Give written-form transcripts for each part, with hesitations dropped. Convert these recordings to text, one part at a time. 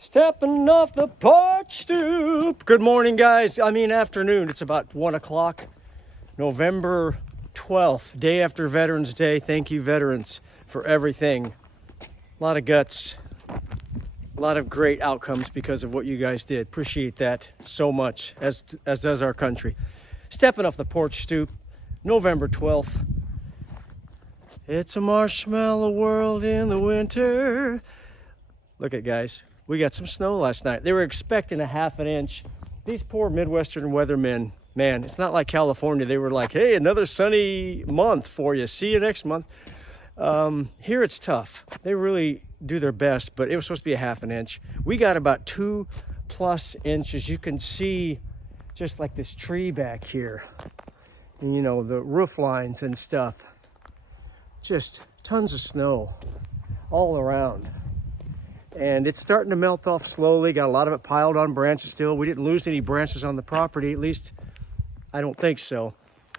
Stepping off the porch stoop. Good morning, guys. I mean, afternoon. It's about 1 o'clock. November 12th, day after Veterans Day. Thank you, veterans, for everything. A lot of guts. A lot of great outcomes because of what you guys did. Appreciate that so much, as does our country. Stepping off the porch stoop, November 12th. It's a marshmallow world in the winter. Look at, guys. We got some snow last night. They were expecting a half an inch. These poor Midwestern weathermen, man, it's not like California. They were like, hey, another sunny month for you. See you next month. Here it's tough. They really do their best, but it was supposed to be a half an inch. We got about 2+ inches. You can see just like this tree back here. And, you know, the roof lines and stuff. Just tons of snow all around. And it's starting to melt off slowly. Got a lot of it piled on branches still. We didn't lose any branches on the property, at least I don't think so.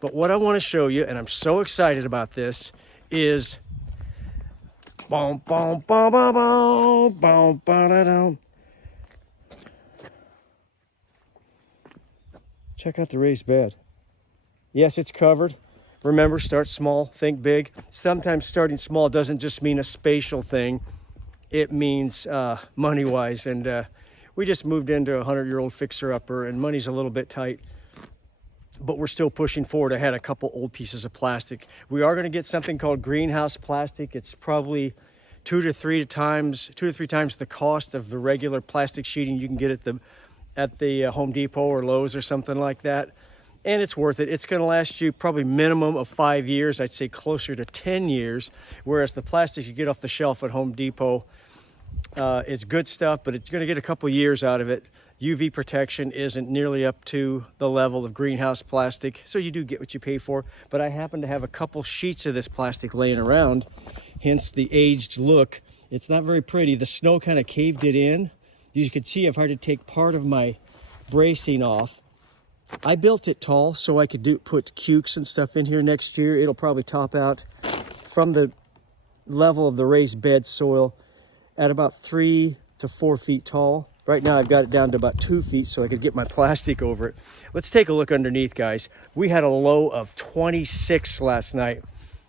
But what I want to show you, and I'm so excited about this, is boom, boom, boom, boom, boom, boom, boom. Check out the raised bed. Yes, it's covered. Remember, start small, think big. Sometimes starting small doesn't just mean a spatial thing. It means money-wise, and we just moved into a 100-year-old fixer-upper, and money's a little bit tight, but we're still pushing forward. I had a couple old pieces of plastic. We are going to get something called greenhouse plastic. It's probably 2 to 3 times the cost of the regular plastic sheeting you can get at the Home Depot or Lowe's or something like that. And it's worth it. It's going to last you probably minimum of 5 years. I'd say closer to 10 years. Whereas the plastic you get off the shelf at Home Depot is good stuff, but it's going to get a couple years out of it. UV protection isn't nearly up to the level of greenhouse plastic, so you do get what you pay for. But I happen to have a couple sheets of this plastic laying around, hence the aged look. It's not very pretty. The snow kind of caved it in. You can see I've had to take part of my bracing off. I built it tall so I could put cukes and stuff in here next year. It'll probably top out from the level of the raised bed soil at about 3 to 4 feet tall. Right now I've got it down to about 2 feet so I could get my plastic over it. Let's take a look underneath, guys. We had a low of 26 last night.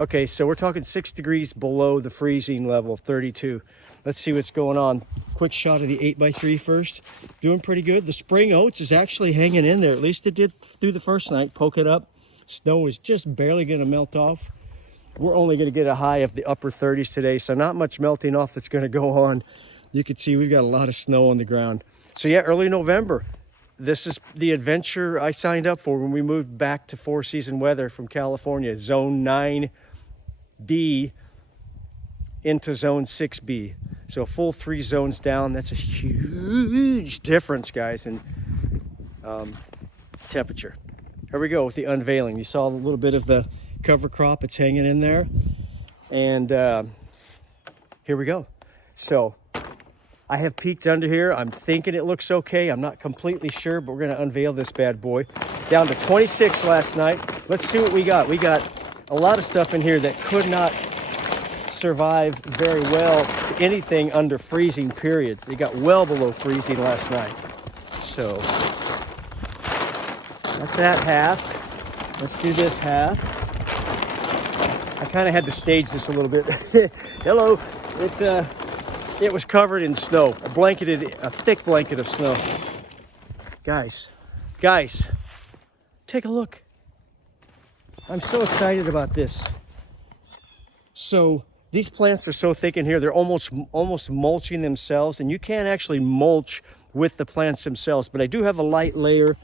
Okay, so we're talking 6 degrees below the freezing level of 32. Let's see what's going on. Quick shot of the 8x3 first. Doing pretty good. The spring oats is actually hanging in there. At least it did through the first night. Poke it up. Snow is just barely going to melt off. We're only going to get a high of the upper 30s today, so not much melting off that's going to go on. You can see we've got a lot of snow on the ground. So yeah, early November. This is the adventure I signed up for when we moved back to 4-season weather from California. Zone 9B into zone 6B. So a full 3 zones down. That's a huge difference, guys, in temperature. Here we go with the unveiling. You saw a little bit of the cover crop. It's hanging in there. And here we go. So I have peeked under here. I'm thinking it looks okay. I'm not completely sure, but we're going to unveil this bad boy. Down to 26 last night. Let's see what we got. We got a lot of stuff in here that could not survive very well to anything under freezing periods. They got well below freezing last night. So that's that half. Let's do this half. I kind of had to stage this a little bit. Hello. It was covered in snow, a thick blanket of snow. Guys, take a look. I'm so excited about this. So these plants are so thick in here, they're almost mulching themselves, and you can't actually mulch with the plants themselves, but I do have a light layer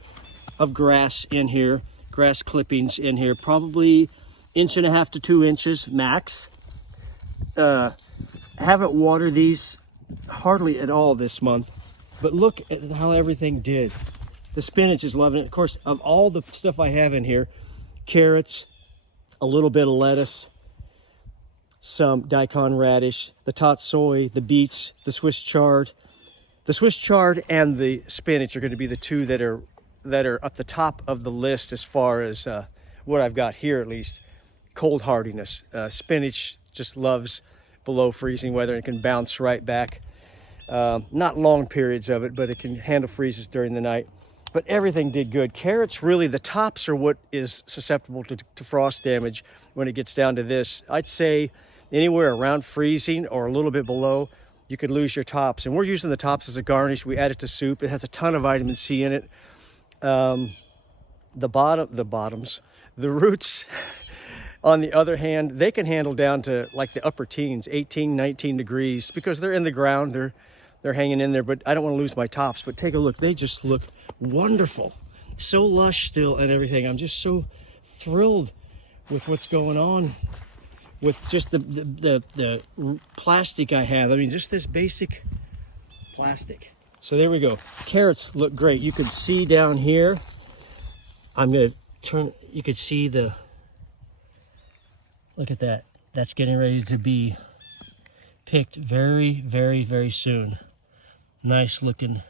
of grass in here, grass clippings in here, probably 1.5 to 2 inches max. Haven't watered these hardly at all this month, but look at how everything did. The spinach is loving it. Of course, of all the stuff I have in here, carrots, a little bit of lettuce, some daikon radish, the tatsoi, the beets, the Swiss chard. The Swiss chard and the spinach are going to be the two that are at the top of the list as far as what I've got here, at least. Cold hardiness. Spinach just loves below freezing weather and can bounce right back. Not long periods of it, but it can handle freezes during the night. But everything did good. Carrots, really, the tops are what is susceptible to frost damage when it gets down to this. I'd say anywhere around freezing or a little bit below, you could lose your tops. And we're using the tops as a garnish. We add it to soup. It has a ton of vitamin C in it. The bottoms, the roots, on the other hand, they can handle down to like the upper teens, 18, 19 degrees, because they're in the ground. They're hanging in there, but I don't want to lose my tops. But take a look. They just look wonderful. So lush still and everything. I'm just so thrilled with what's going on with just the plastic I have. I mean, just this basic plastic. So there we go. Carrots look great. You can see down here, I'm going to turn, you can see the, look at that. That's getting ready to be picked very, very, very soon. Nice looking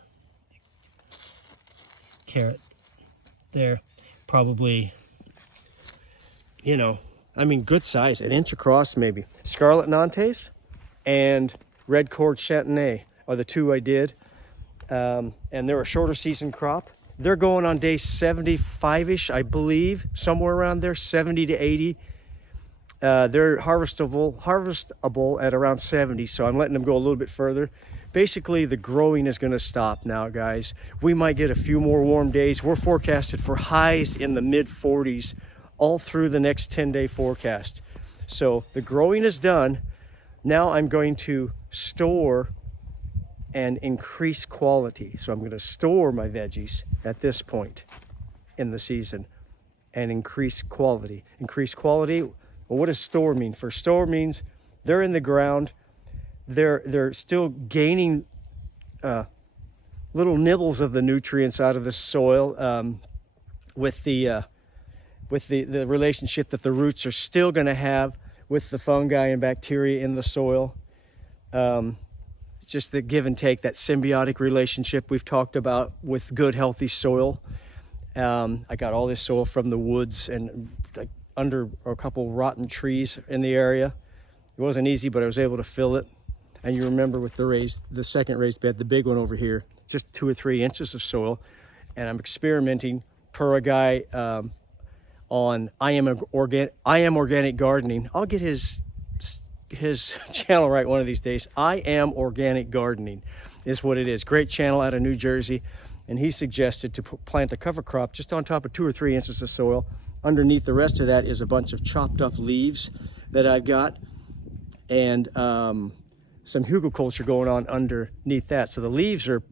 carrot there. Probably, you know, I mean, good size, an inch across maybe. Scarlet Nantes and Red Cord Chantenay are the two I did. And they're a shorter season crop. They're going on day 75-ish, I believe, somewhere around there, 70 to 80. They're harvestable at around 70, so I'm letting them go a little bit further. Basically, the growing is going to stop now, guys. We might get a few more warm days. We're forecasted for highs in the mid-40s all through the next 10-day forecast. So the growing is done. Now I'm going to store and increase quality. So I'm going to store my veggies at this point in the season and increase quality. Increase quality. Well, what does store mean? For store means they're in the ground. They're still gaining little nibbles of the nutrients out of the soil with the relationship that the roots are still going to have with the fungi and bacteria in the soil. Just the give and take, that symbiotic relationship we've talked about with good, healthy soil. I got all this soil from the woods and under a couple rotten trees in the area. It wasn't easy, but I was able to fill it. And you remember with the second raised bed, the big one over here, just 2 or 3 inches of soil. And I'm experimenting per a guy on I am organic gardening. I'll get his channel right one of these days. I Am Organic Gardening is what it is. Great channel out of New Jersey. And he suggested to plant a cover crop just on top of 2 or 3 inches of soil. Underneath the rest of that is a bunch of chopped up leaves that I've got. And some hugelkultur going on underneath that. So the leaves are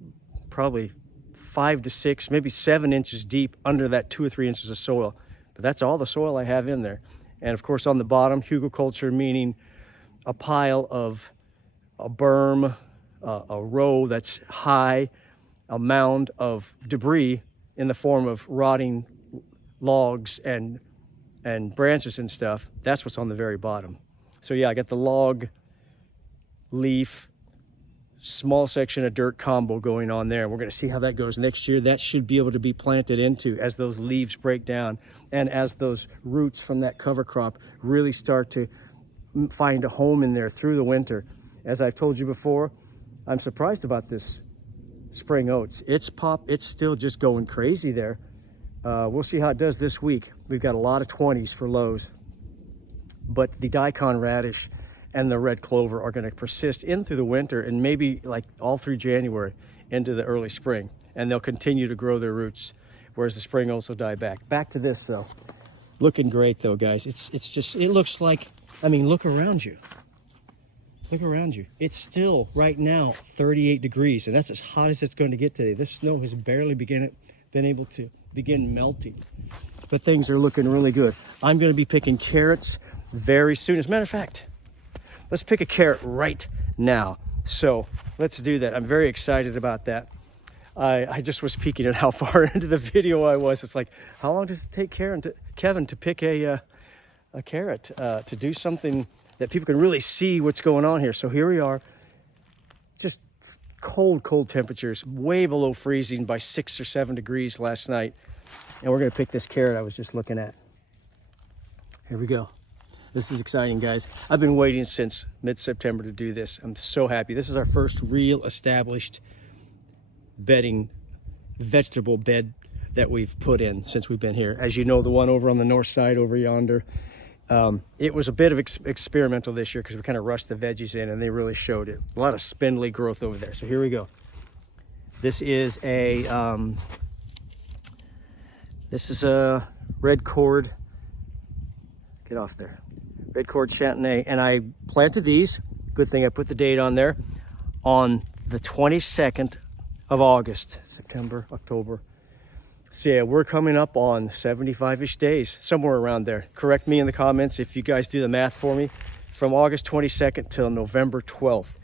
probably 5 to 6, maybe 7 inches deep under that 2 or 3 inches of soil. But that's all the soil I have in there. And of course on the bottom, hugelkultur meaning a pile of a berm, a row that's high, a mound of debris in the form of rotting logs and branches and stuff. That's what's on the very bottom. So yeah, I got the log, leaf, small section of dirt combo going on there. We're going to see how that goes next year. That should be able to be planted into as those leaves break down and as those roots from that cover crop really start to find a home in there through the winter. As I've told you before, I'm surprised about this spring oats. It's still just going crazy there. We'll see how it does this week. We've got a lot of 20s for lows, but the daikon radish and the red clover are going to persist in through the winter and maybe like all through January into the early spring, and they'll continue to grow their roots, whereas the spring oats will die back. Back to this though. Looking great though, guys. It's just, it looks like, I mean, look around you. Look around you. It's still right now 38 degrees, and that's as hot as it's going to get today. This snow has barely been able to begin melting, but things are looking really good. I'm going to be picking carrots very soon. As a matter of fact, let's pick a carrot right now. So let's do that. I'm very excited about that. I just was peeking at how far into the video I was. It's like, how long does it take Kevin to pick a carrot, to do something that people can really see what's going on here? So here we are, just cold temperatures, way below freezing by 6 or 7 degrees last night. And we're gonna pick this carrot I was just looking at. Here we go. This is exciting, guys. I've been waiting since mid-September to do this. I'm so happy. This is our first real established bedding, vegetable bed that we've put in since we've been here. As you know, the one over on the north side over yonder, it was a bit of experimental this year because we kind of rushed the veggies in and they really showed it. A lot of spindly growth over there. So here we go. This is a red cord. Get off there. Red cord Chantenay. And I planted these. Good thing I put the date on there. On the 22nd of August. September, October. So yeah, we're coming up on 75-ish days. Somewhere around there. Correct me in the comments if you guys do the math for me. From August 22nd till November 12th.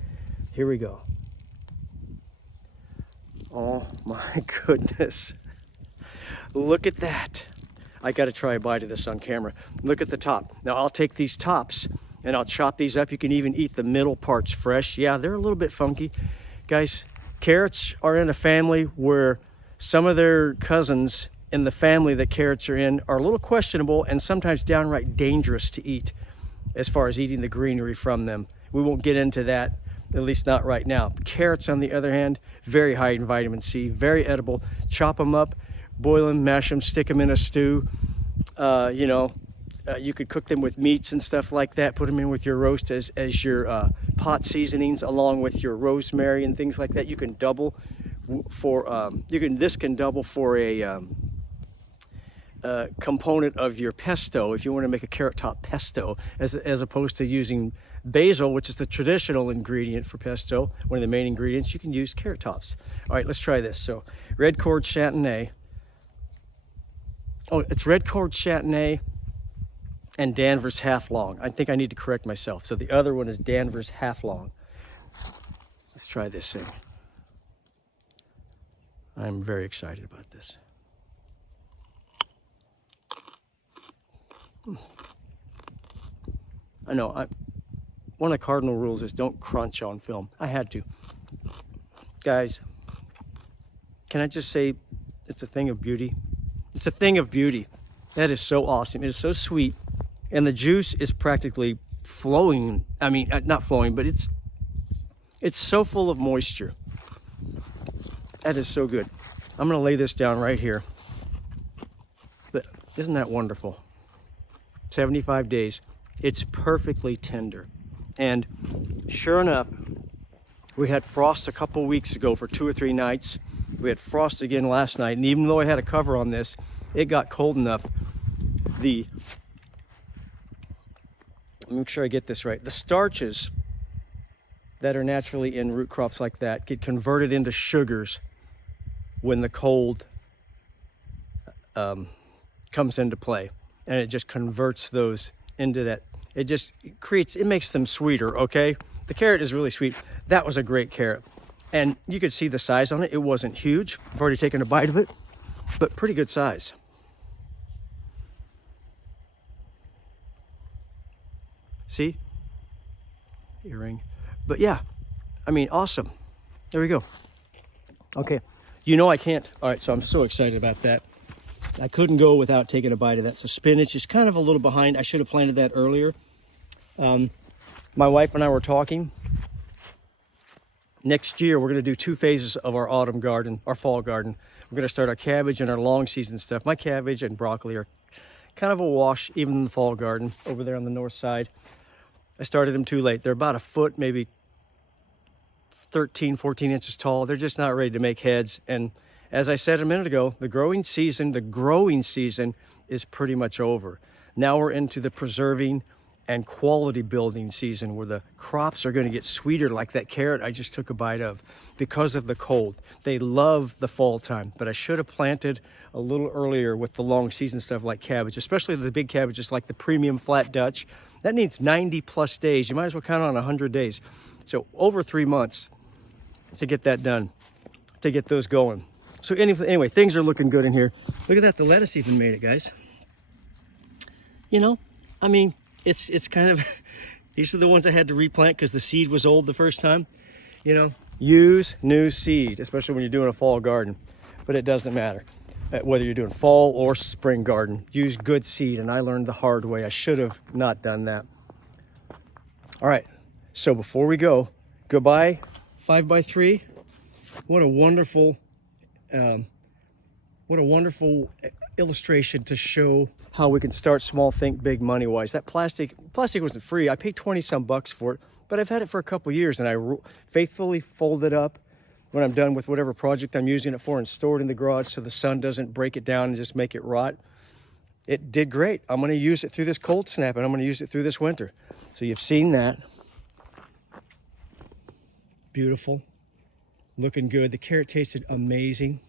Here we go. Oh my goodness. Look at that. I got to try a bite of this on camera. Look at the top. Now I'll take these tops and I'll chop these up. You can even eat the middle parts fresh. Yeah, they're a little bit funky. Guys, carrots are in a family where some of their cousins in the family that carrots are in are a little questionable and sometimes downright dangerous to eat as far as eating the greenery from them. We won't get into that. At least not right now. Carrots, on the other hand, very high in vitamin C, very edible. Chop them up, boil them, mash them, stick them in a stew. You could cook them with meats and stuff like that. Put them in with your roast as your pot seasonings, along with your rosemary and things like that. You can double for this can double for a component of your pesto if you want to make a carrot top pesto, as opposed to using basil, which is the traditional ingredient for pesto. One of the main ingredients, you can use carrot tops. All right, let's try this. So red cord Chantenay. Oh, it's red cord Chantenay and Danvers half long. I think I need to correct myself. So the other one is Danvers half long. Let's try this thing. I'm very excited about this. I know, one of the cardinal rules is don't crunch on film. I had to. Guys, can I just say it's a thing of beauty? It's a thing of beauty. That is so awesome. It is so sweet. And the juice is practically flowing. I mean, not flowing, but it's so full of moisture. That is so good. I'm gonna lay this down right here. But isn't that wonderful? 75 days. It's perfectly tender. And sure enough, we had frost a couple weeks ago for 2 or 3 nights. We had frost again last night, and even though I had a cover on this, it got cold enough. Let me make sure I get this right. The starches that are naturally in root crops like that get converted into sugars when the cold comes into play, and it just converts those into that. It makes them sweeter, okay? The carrot is really sweet. That was a great carrot. And you could see the size on it. It wasn't huge. I've already taken a bite of it, but pretty good size. See? Earring. But yeah, I mean, awesome. There we go. Okay, you know I can't. All right, so I'm so excited about that. I couldn't go without taking a bite of that. So spinach is kind of a little behind. I should have planted that earlier. My wife and I were talking. Next year, we're going to do 2 phases of our autumn garden, our fall garden. We're going to start our cabbage and our long season stuff. My cabbage and broccoli are kind of a wash, even in the fall garden over there on the north side. I started them too late. They're about a foot, maybe 13, 14 inches tall. They're just not ready to make heads. And as I said a minute ago, the growing season is pretty much over. Now we're into the preserving and quality building season where the crops are going to get sweeter, like that carrot I just took a bite of, because of the cold. They love the fall time, but I should have planted a little earlier with the long season stuff like cabbage, especially the big cabbages like the premium flat Dutch. That needs 90 plus days. You might as well count on 100 days. So over 3 months to get that done, to get those going. So anyway, things are looking good in here. Look at that, the lettuce even made it, guys. You know, I mean, it's kind of, these are the ones I had to replant because the seed was old the first time. You know, use new seed, especially when you're doing a fall garden, but it doesn't matter. whether you're doing fall or spring garden. Use good seed, and I learned the hard way. I should have not done that. All right, so before we go, goodbye 5x3. What a wonderful illustration to show how we can start small, think big money-wise. That plastic wasn't free. I paid 20 some bucks for it, but I've had it for a couple years, and I faithfully fold it up when I'm done with whatever project I'm using it for and store it in the garage so the sun doesn't break it down and just make it rot. It did great. I'm going to use it through this cold snap, and I'm going to use it through this winter. So you've seen that. Beautiful. Looking good. The carrot tasted amazing.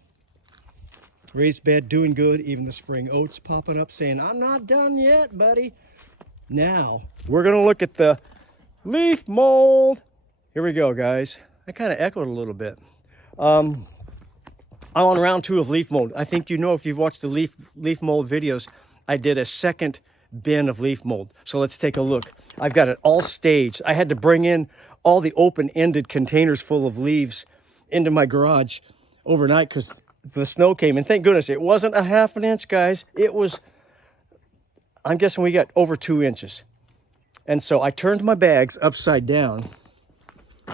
Raised bed, doing good. Even the spring oats popping up saying, I'm not done yet, buddy. Now, we're going to look at the leaf mold. Here we go, guys. I kind of echoed a little bit. I'm on round 2 of leaf mold. I think you know, if you've watched the leaf mold videos, I did a second bin of leaf mold. So let's take a look. I've got it all staged. I had to bring in all the open-ended containers full of leaves into my garage overnight because the snow came. And thank goodness it wasn't a ½ an inch, guys. It was, I'm guessing we got over 2 inches. And so I turned my bags upside down.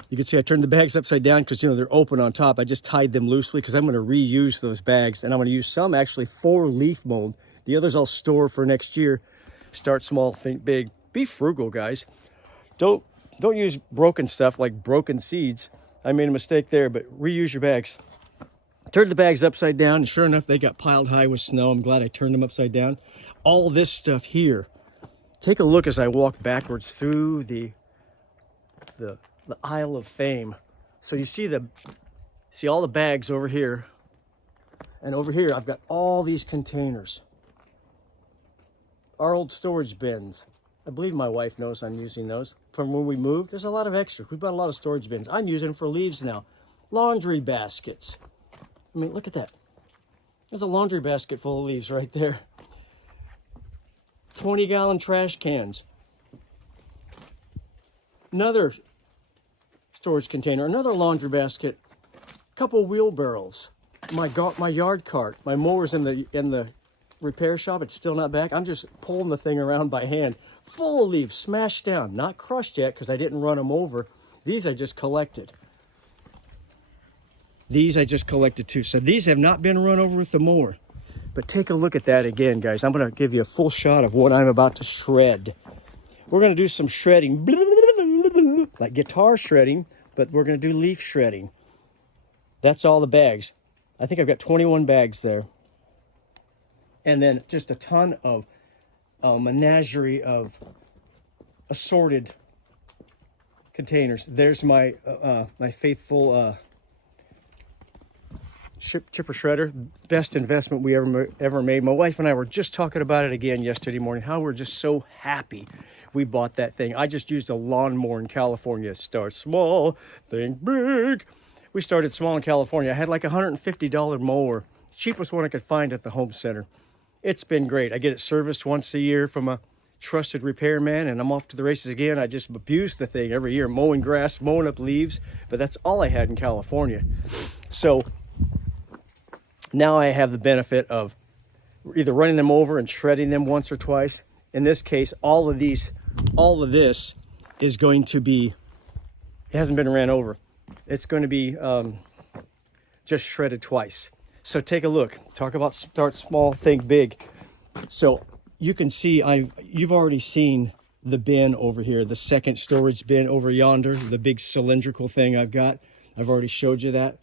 You can see I turned the bags upside down because, you know, they're open on top. I just tied them loosely because I'm going to reuse those bags. And I'm going to use some actually for leaf mold. The others I'll store for next year. Start small, think big. Be frugal, guys. Don't use broken stuff like broken seeds. I made a mistake there, but reuse your bags. Turned the bags upside down, and sure enough, they got piled high with snow. I'm glad I turned them upside down. All this stuff here. Take a look as I walk backwards through the aisle of fame. So you see all the bags over here, and over here I've got all these containers. Our old storage bins. I believe my wife knows I'm using those. From when we moved, there's a lot of extra. We bought a lot of storage bins. I'm using them for leaves now. Laundry baskets. I mean, look at that. There's a laundry basket full of leaves right there. 20-gallon trash cans. Another storage container, another laundry basket, a couple wheelbarrows, my yard cart, my mower's in the repair shop. It's still not back. I'm just pulling the thing around by hand, full of leaves, smashed down, not crushed yet because I didn't run them over. These I just collected. These I just collected too. So these have not been run over with the mower. But take a look at that again, guys. I'm going to give you a full shot of what I'm about to shred. We're going to do some shredding, like guitar shredding, but we're going to do leaf shredding. That's all the bags. I think I've got 21 bags there. And then just a ton of menagerie of assorted containers. There's my my faithful chipper shredder. Best investment we ever made. My wife and I were just talking about it again yesterday morning, how we're just so happy we bought that thing. I just used a lawnmower in California. Start small, think big. We started small in California. I had like a $150 mower, cheapest one I could find at the home center. It's been great. I get it serviced once a year from a trusted repairman, and I'm off to the races again. I just abuse the thing every year, mowing grass, mowing up leaves, but that's all I had in California. So now I have the benefit of either running them over and shredding them once or twice. In this case, all of this is going to be, it hasn't been ran over. It's going to be just shredded twice. So take a look. Talk about start small, think big. So you can see, you've already seen the bin over here, the second storage bin over yonder, the big cylindrical thing I've got. I've already showed you that.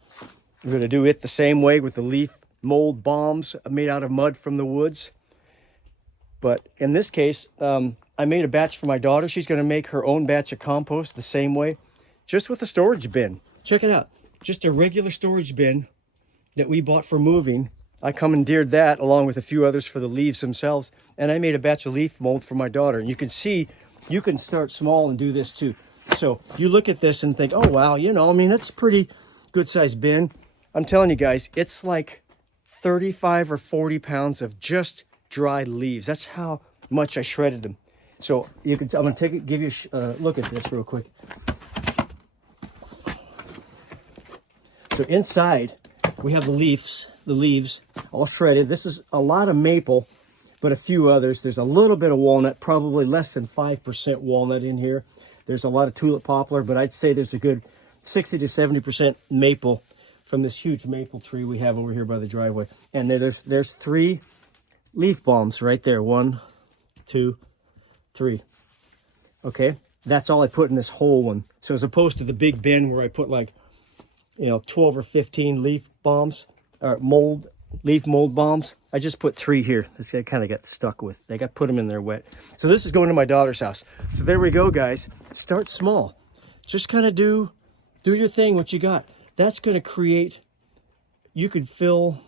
We're going to do it the same way with the leaf mold bombs made out of mud from the woods. But in this case, I made a batch for my daughter. She's going to make her own batch of compost the same way, just with the storage bin. Check it out. Just a regular storage bin that we bought for moving. I commandeered that along with a few others for the leaves themselves. And I made a batch of leaf mold for my daughter. And you can see, you can start small and do this too. So you look at this and think, oh, wow, you know, I mean, that's a pretty good sized bin. I'm telling you guys, it's like 35 or 40 pounds of just dried leaves. That's how much I shredded them. So you can, I'm going to give you a look at this real quick. So inside, we have the leaves all shredded. This is a lot of maple, but a few others. There's a little bit of walnut, probably less than 5% walnut in here. There's a lot of tulip poplar, but I'd say there's a good 60 to 70% maple from this huge maple tree we have over here by the driveway. And there's 3 leaf balms right there. 1, 2, 3. Okay, that's all I put in this whole one. So as opposed to the big bin where I put like, 12 or 15 leaf balms or leaf mold balms, I just put 3 here. This guy kind of got stuck with. They got put them in there wet. So this is going to my daughter's house. So there we go, guys. Start small. Just kind of do your thing, what you got. That's going to create, you could fill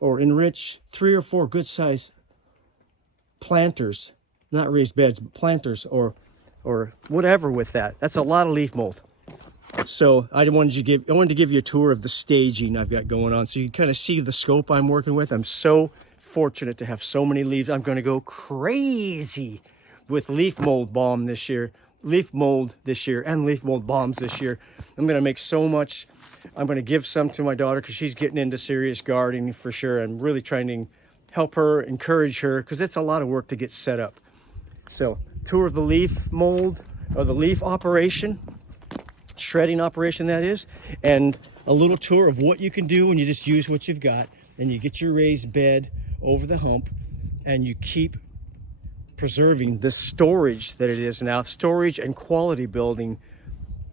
or enrich 3 or 4 good size planters, not raised beds, but planters or whatever with that. That's a lot of leaf mold. So I wanted to give you a tour of the staging I've got going on, so you can kind of see the scope I'm working with. I'm so fortunate to have so many leaves. I'm going to go crazy with leaf mold balm this year, and leaf mold bombs this year. I'm going to make so much. I'm going to give some to my daughter because she's getting into serious gardening for sure. I'm really trying to help her, encourage her, because it's a lot of work to get set up. So tour of the leaf mold, or the leaf operation, shredding operation that is, and a little tour of what you can do when you just use what you've got and you get your raised bed over the hump and you keep preserving the storage that it is now, storage and quality building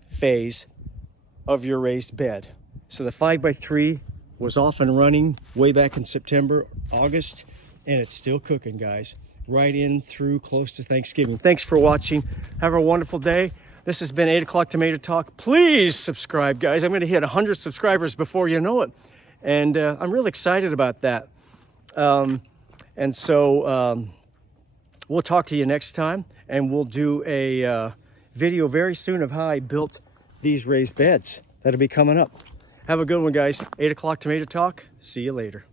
phase of your raised bed. So the 5x3 was off and running way back in September, August, and it's still cooking, guys, right in through close to Thanksgiving. Thanks for watching. Have a wonderful day. This has been 8 o'clock Tomato Talk. Please subscribe, guys. I'm going to hit 100 subscribers before you know it. And I'm really excited about that. We'll talk to you next time. And we'll do a video very soon of how I built these raised beds. That'll be coming up. Have a good one, guys. 8 o'clock Tomato Talk. See you later.